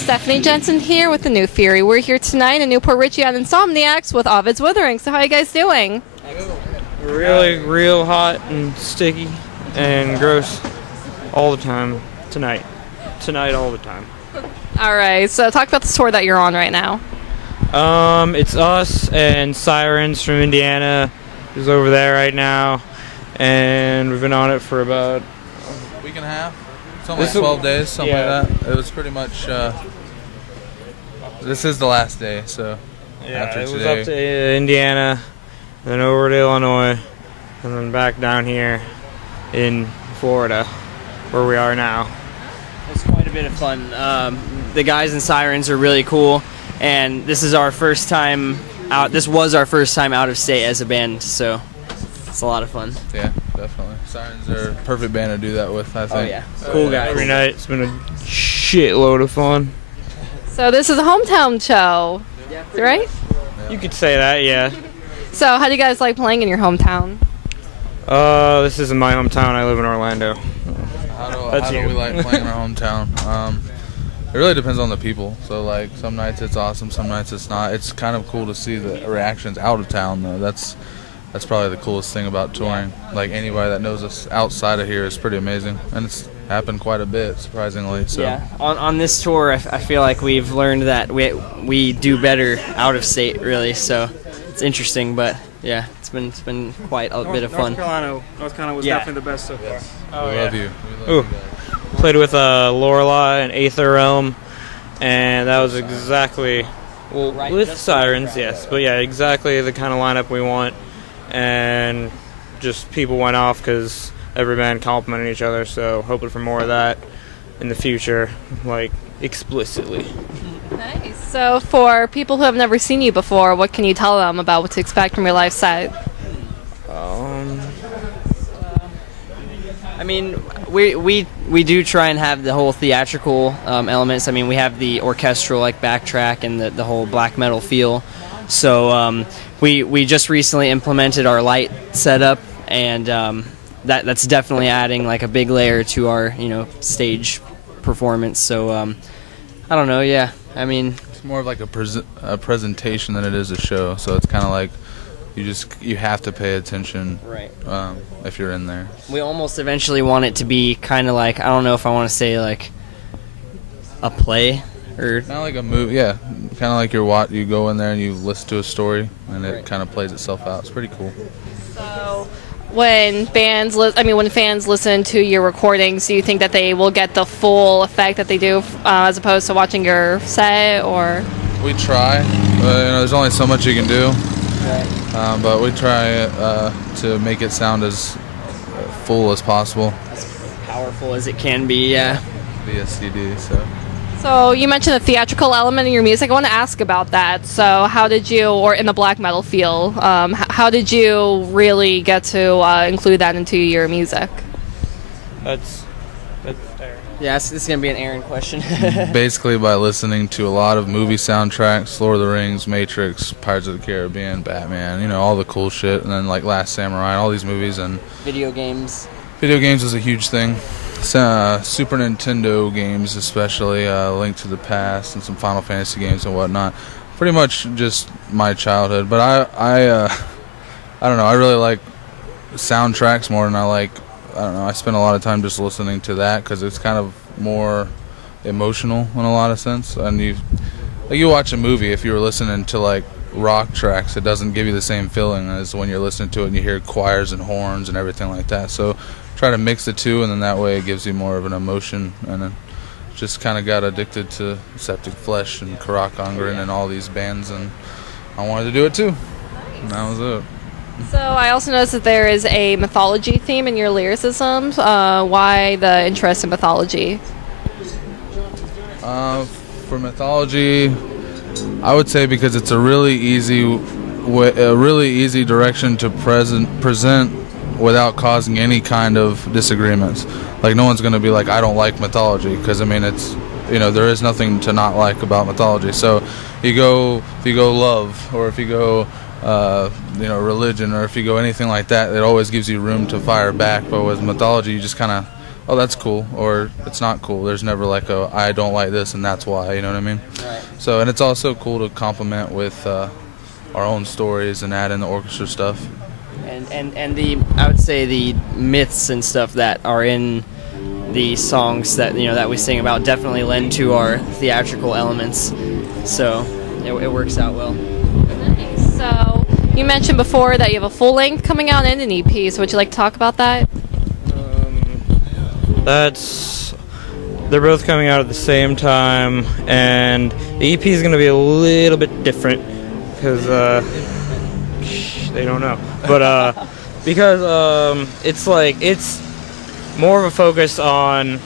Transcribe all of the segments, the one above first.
Stephanie Jensen here with the New Fury. We're here tonight in Newport Richey on Insomniacs with Ovid's Withering. So how are you guys doing? Really, real hot and sticky and gross all the time tonight. Tonight all the time. All right, so talk about the tour that you're on right now. It's us and Sirens from Indiana is over there right now, and we've been on it for about a week and a half. Something like 12 days, something like that. It was pretty much, this is the last day, so after it was today. up to Indiana, then over to Illinois, and then back down here in Florida, where we are now. It's quite a bit of fun. The guys in Sirens are really cool, and this is our first time out. This was our first time out of state as a band, so it's a lot of fun. Yeah, definitely. Sirens are a perfect band to do that with, I think. Oh yeah, cool guys. Every night it's been a shitload of fun. So this is a hometown show, right? You could say that, yeah. So how do you guys like playing in your hometown? This isn't my hometown. I live in Orlando. How do we like playing in our hometown? It really depends on the people. So like some nights it's awesome, some nights it's not. It's kind of cool to see the reactions out of town though. That's probably the coolest thing about touring. Like anybody that knows us outside of here is pretty amazing, and it's happened quite a bit, surprisingly. So yeah, on this tour, I feel like we've learned that we do better out of state, really. So it's interesting, but yeah, it's been quite a bit of fun. North Carolina was definitely the best so far. Oh, we love you. We love you guys. Played with Lorelei and Aether Realm, and that was exactly with Sirens, yes, but yeah, exactly the kind of lineup we want. And just people went off because every band complimented each other, so hoping for more of that in the future, like explicitly. Nice. So for people who have never seen you before, what can you tell them about what to expect from your live set? I mean, we do try and have the whole theatrical elements. I mean, we have the orchestral like backtrack and the whole black metal feel. So we just recently implemented our light setup, and that's definitely adding like a big layer to our stage performance. So I don't know. Yeah, I mean, it's more of like a presentation than it is a show. So it's kind of like you have to pay attention, right? If you're in there. We almost eventually want it to be kind of like, I don't know if I want to say like a play. Or kind of like a movie, yeah. Kind of like you go in there and you listen to a story, and it kind of plays itself out. It's pretty cool. So, when fans listen to your recordings, do you think that they will get the full effect that they do as opposed to watching your set, or? We try. There's only so much you can do. Right. But we try to make it sound as full as possible. As powerful as it can be, yeah. Via CD, So you mentioned the theatrical element in your music. I want to ask about that. So how did you, or in the black metal field, how did you really get to include that into your music? That's fair. Yeah, this is going to be an Aaron question. Basically by listening to a lot of movie soundtracks, Lord of the Rings, Matrix, Pirates of the Caribbean, Batman, all the cool shit, and then like Last Samurai, all these movies, and Video games. Video games is a huge thing. Super Nintendo games, especially Link to the Past and some Final Fantasy games and whatnot. Pretty much just my childhood. But I don't know. I really like soundtracks more than I spend a lot of time just listening to that because it's kind of more emotional in a lot of sense. And you watch a movie, if you were listening to like rock tracks, it doesn't give you the same feeling as when you're listening to it and you hear choirs and horns and everything like that. So try to mix the two, and then that way it gives you more of an emotion. And then just kind of got addicted to Septic Flesh and Karak Ongren and all these bands, and I wanted to do it too. And that was it. So I also noticed that there is a mythology theme in your lyricisms. Why the interest in mythology? For mythology, I would say because it's a really easy direction to present without causing any kind of disagreements. Like no one's going to be like, I don't like mythology, because I mean it's there is nothing to not like about mythology. So if you go love, or if you go religion, or if you go anything like that, it always gives you room to fire back. But with mythology, you just kind of oh, that's cool, or it's not cool. There's never like a, I don't like this and that's why, you know what I mean? Right. So, and it's also cool to complement with our own stories and add in the orchestra stuff. And the, I would say the myths and stuff that are in the songs that, you know, that we sing about definitely lend to our theatrical elements. So it works out well. Nice. So you mentioned before that you have a full length coming out and an EP. So would you like to talk about that? They're both coming out at the same time, and the EP is going to be a little bit different because they don't know, but because it's more of a focus on,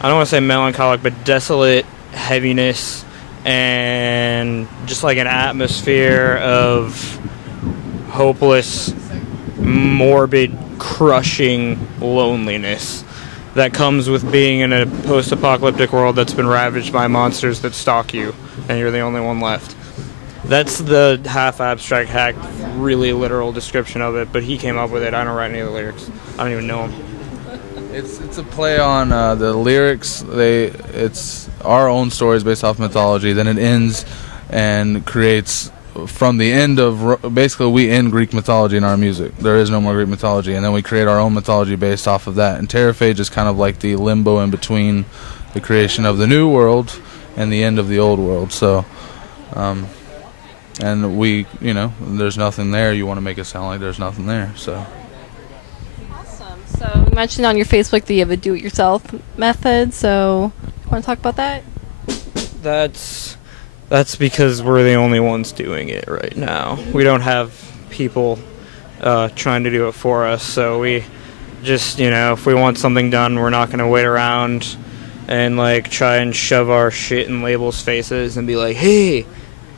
I don't want to say melancholic, but desolate heaviness and just like an atmosphere of hopeless, morbid, crushing loneliness that comes with being in a post-apocalyptic world that's been ravaged by monsters that stalk you, and you're the only one left. That's the half abstract, hack, really literal description of it, but he came up with it. I don't write any of the lyrics. I don't even know them. It's a play on the lyrics. It's our own stories based off mythology. Then it ends and creates from the end of, basically we end Greek mythology in our music. There is no more Greek mythology, and then we create our own mythology based off of that. And Terraphage is kind of like the limbo in between the creation of the new world and the end of the old world. So, and we, you know, there's nothing there. You want to make it sound like there's nothing there. So. Awesome. So you mentioned on your Facebook that you have a do-it-yourself method. So you want to talk about that? That's because we're the only ones doing it right now. We don't have people trying to do it for us, so we just, you know, if we want something done, we're not going to wait around and like try and shove our shit in labels' faces and be like, hey,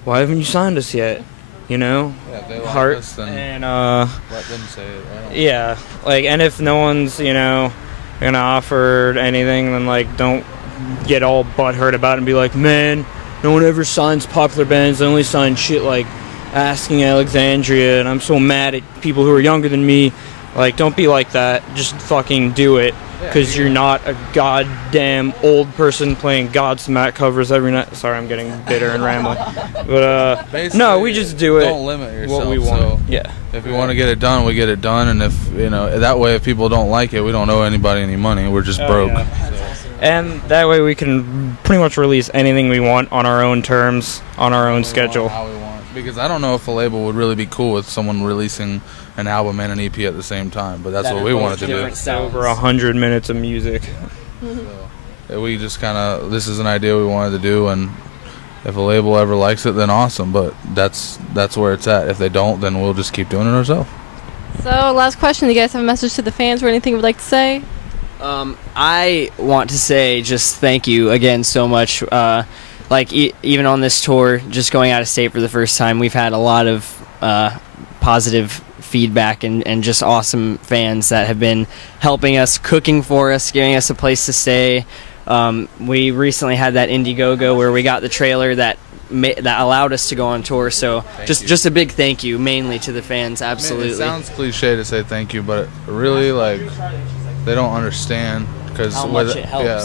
why haven't you signed us yet? You know? Yeah, if they like us, then and let them say it. Right? Yeah, like, and if no one's, you know, gonna offer anything, then like don't get all butthurt about it and be like, man, no one ever signs popular bands. They only sign shit like Asking Alexandria, and I'm so mad at people who are younger than me. Like, don't be like that. Just fucking do it, because you're not a goddamn old person playing Godsmack covers every night. Sorry, I'm getting bitter and rambling. But no, we just do it. Don't limit yourself. What we want. So yeah. If we want to get it done, we get it done, and if, you know, that way if people don't like it, we don't owe anybody any money. We're just broke. Yeah. And that way we can pretty much release anything we want on our own terms, on our own schedule. How we want. Because I don't know if a label would really be cool with someone releasing an album and an EP at the same time, but that's what we wanted to do. Over 100 minutes of music. So, we just kind of, this is an idea we wanted to do, and if a label ever likes it, then awesome, but that's where it's at. If they don't, then we'll just keep doing it ourselves. So last question, do you guys have a message to the fans or anything you'd like to say? I want to say just thank you again so much. Even on this tour, just going out of state for the first time, we've had a lot of positive feedback and just awesome fans that have been helping us, cooking for us, giving us a place to stay. We recently had that Indiegogo where we got the trailer that allowed us to go on tour. So just a big thank you, mainly to the fans. Absolutely. Man, it sounds cliche to say thank you, but really, like, they don't understand, because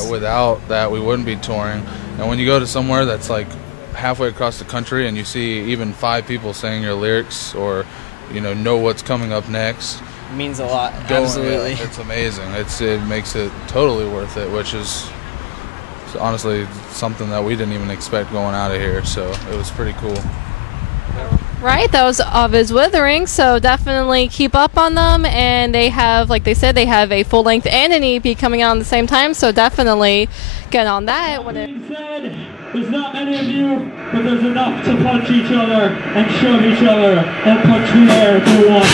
without that we wouldn't be touring. And when you go to somewhere that's like halfway across the country and you see even 5 people saying your lyrics, or you know what's coming up next, it means a lot. Absolutely. Yeah, it's amazing. It makes it totally worth it, which is honestly something that we didn't even expect going out of here, so it was pretty cool. Right, that was Ovid's Withering, so definitely keep up on them, and they have, like they said, they have a full-length and an EP coming out at the same time, so definitely get on that. There's not many of you, but there's enough to punch each other and shove each other and punch the air if you want.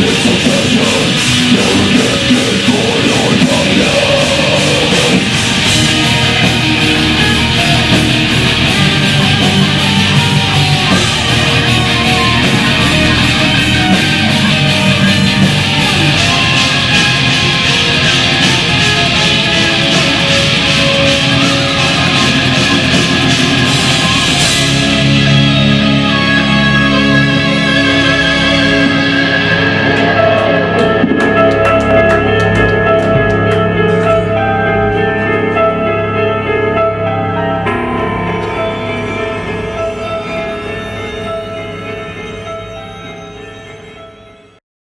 It's a treasure, never get caught on